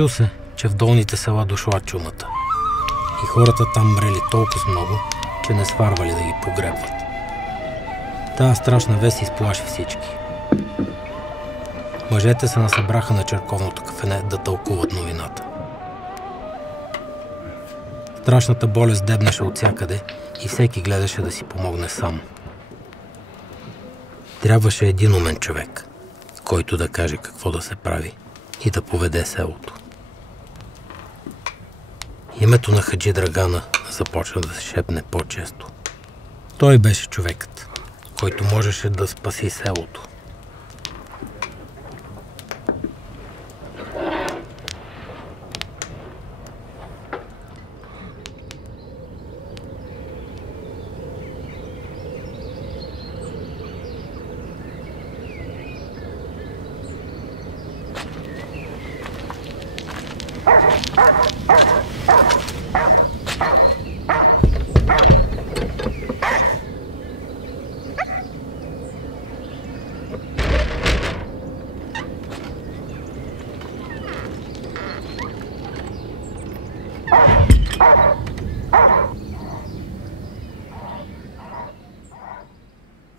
Чул се, че в долните села дошла чумата. И хората там мрели толкова много, че не сварвали да ги погребват. Тая страшна вест изплаши всички. Мъжете се насъбраха на черковното кафене да тълкуват новината. Страшната болест дебнеше от всякъде и всеки гледаше да си помогне сам. Трябваше един умен човек, който да каже какво да се прави и да поведе селото. Името на Хаджи Драгана започна да се шепне по-често. Той беше човекът, който можеше да спаси селото.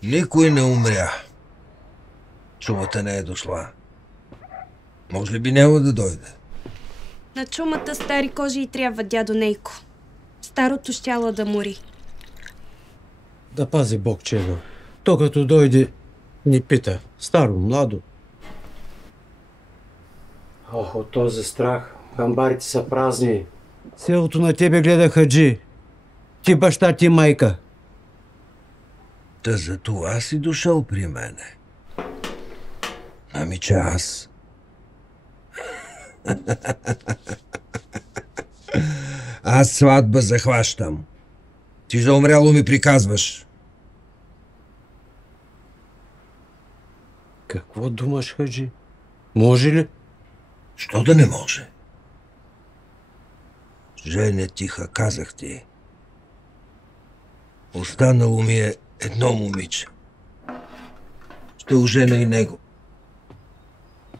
Никой не умря. Чумата не е дошла. Може ли би няма да дойде? На чумата стари кожи и трябва, дядо Нейко. Старото щяло да мори. Да пази Бог чего. То като дойде, ни пита. Старо, младо. Ох, от този страх. Хамбарите са празни. Селото на тебе гледа Хаджи. Ти баща, ти майка. Та за това си дошъл при мене. Ами че аз... Аз сватба захващам. Ти за умряло ми приказваш. Какво думаш, Хаджи? Може ли? Що да не може? Женя тиха, казах ти. Останало ми е едно момиче. Ще оженя и него.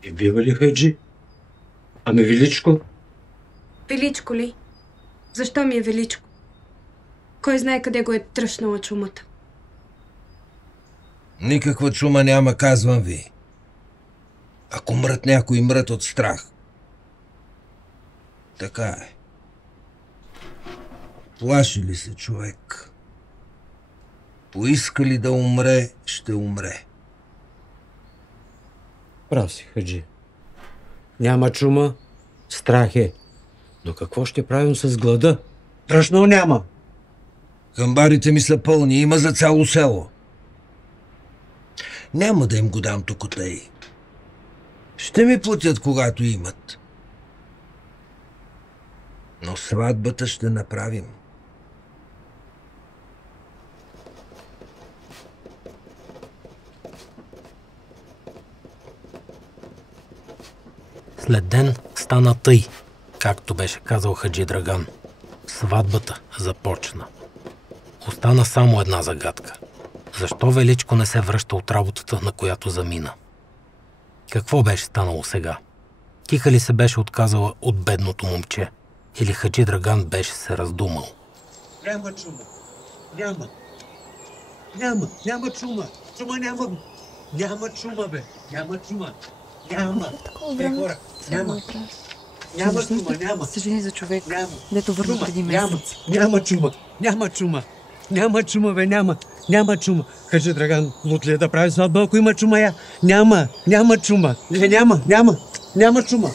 И бива ли, хаджи? Ами Величко? Величко ли? Защо ми е Величко? Кой знае къде го е тръщнала чумата? Никаква чума няма, казвам ви. Ако мрат някой, мрат от страх. Така е. Плаши ли се човек? Поиска ли да умре, ще умре. Прав си, хаджи. Няма чума, страх е. Но какво ще правим с глада? Тръшно няма. Хамбарите ми са пълни, има за цяло село. Няма да им го дам токотей. Ще ми платят, когато имат. Но сватбата ще направим. След ден стана тъй, както беше казал хаджи Драган. Сватбата започна. Остана само една загадка. Защо Величко не се връща от работата, на която замина? Какво беше станало сега? Тиха ли се беше отказала от бедното момче? Или хаджи Драган беше се раздумал? Няма чума. Няма чума. Чума няма. Няма чума, бе. Няма чума. Няма. Такова време. Хора, няма. Няма чума, няма. Съжаление за човек, Няма. дето върна преди месец. Няма чума. Няма чума. Няма чума, бе, няма. Няма чума. Хаджи Драган, лут ли е да прави сватба, ако има чума я? Няма чума. Няма чума.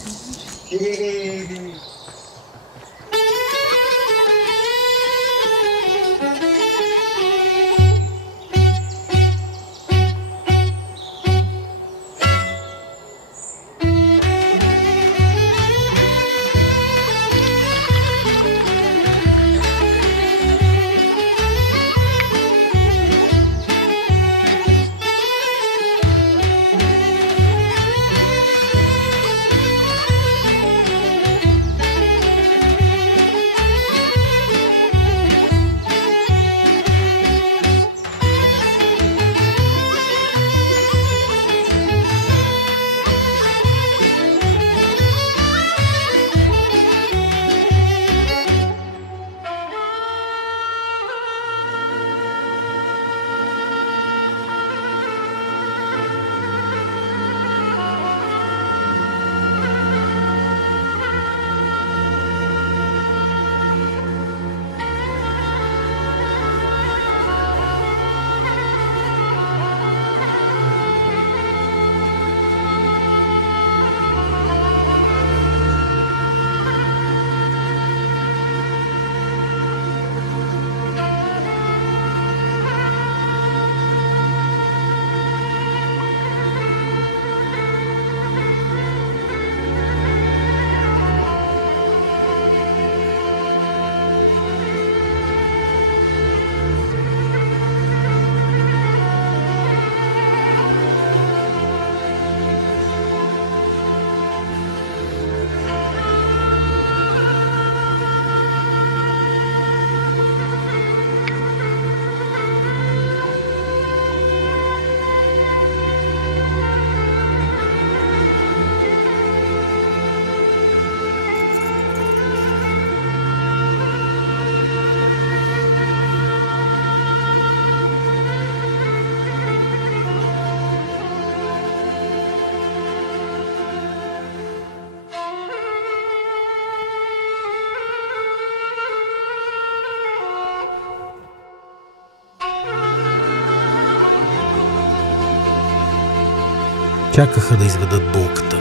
Чакаха да изведат булката,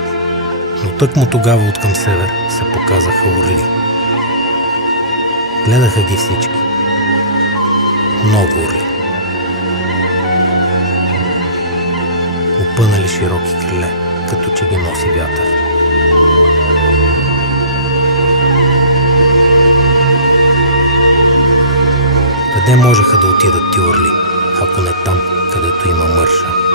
но тъкмо тогава откъм север се показаха орли. Гледаха ги всички. Много орли. Опънали широки криле, като че ги носи вятър. Къде можеха да отидат ти орли, ако не там, където има мърша?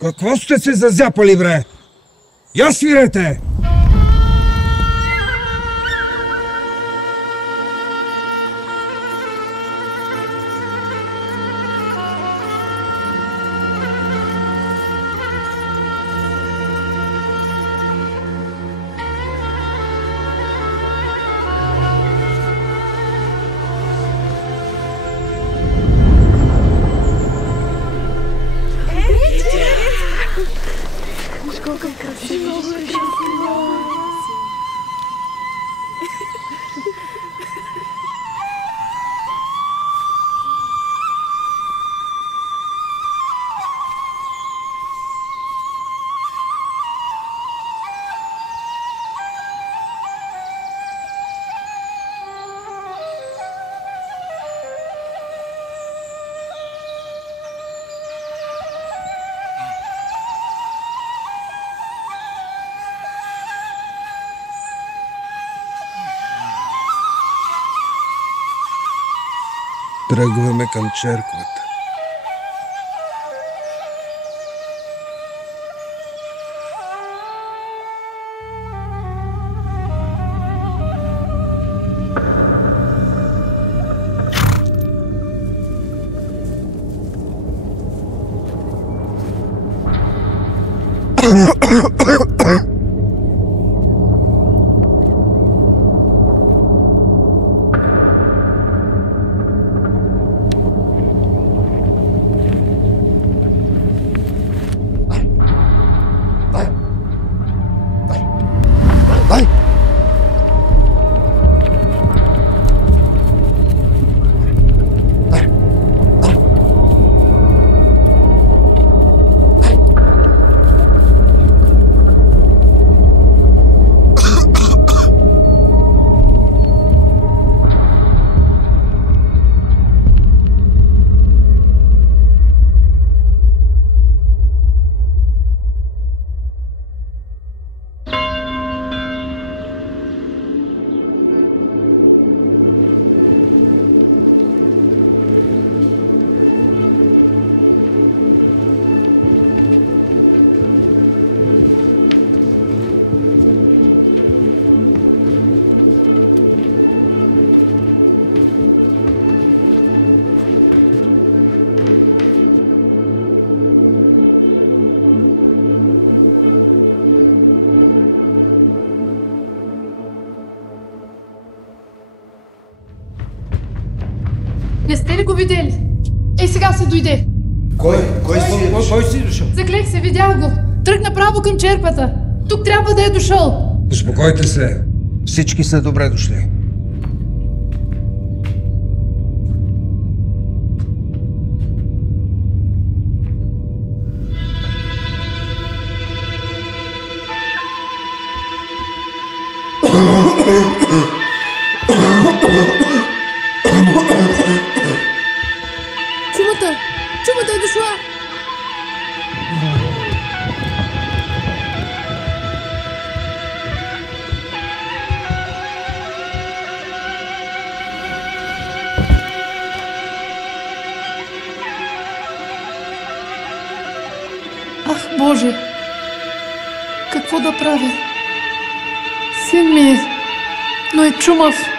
Какво сте се зазяпали, бре? Я свирете! Тръгваме към черквата. Не сте ли го видели? Сега се дойде. Кой си дошъл? Заклех се, видял го. Тръгна право към черквата. Тук трябва да е дошъл. Успокойте се. Всички са добре дошли. Чумата е дошла. Ах, Боже! Какво да правя? Син ми е, но е чумав.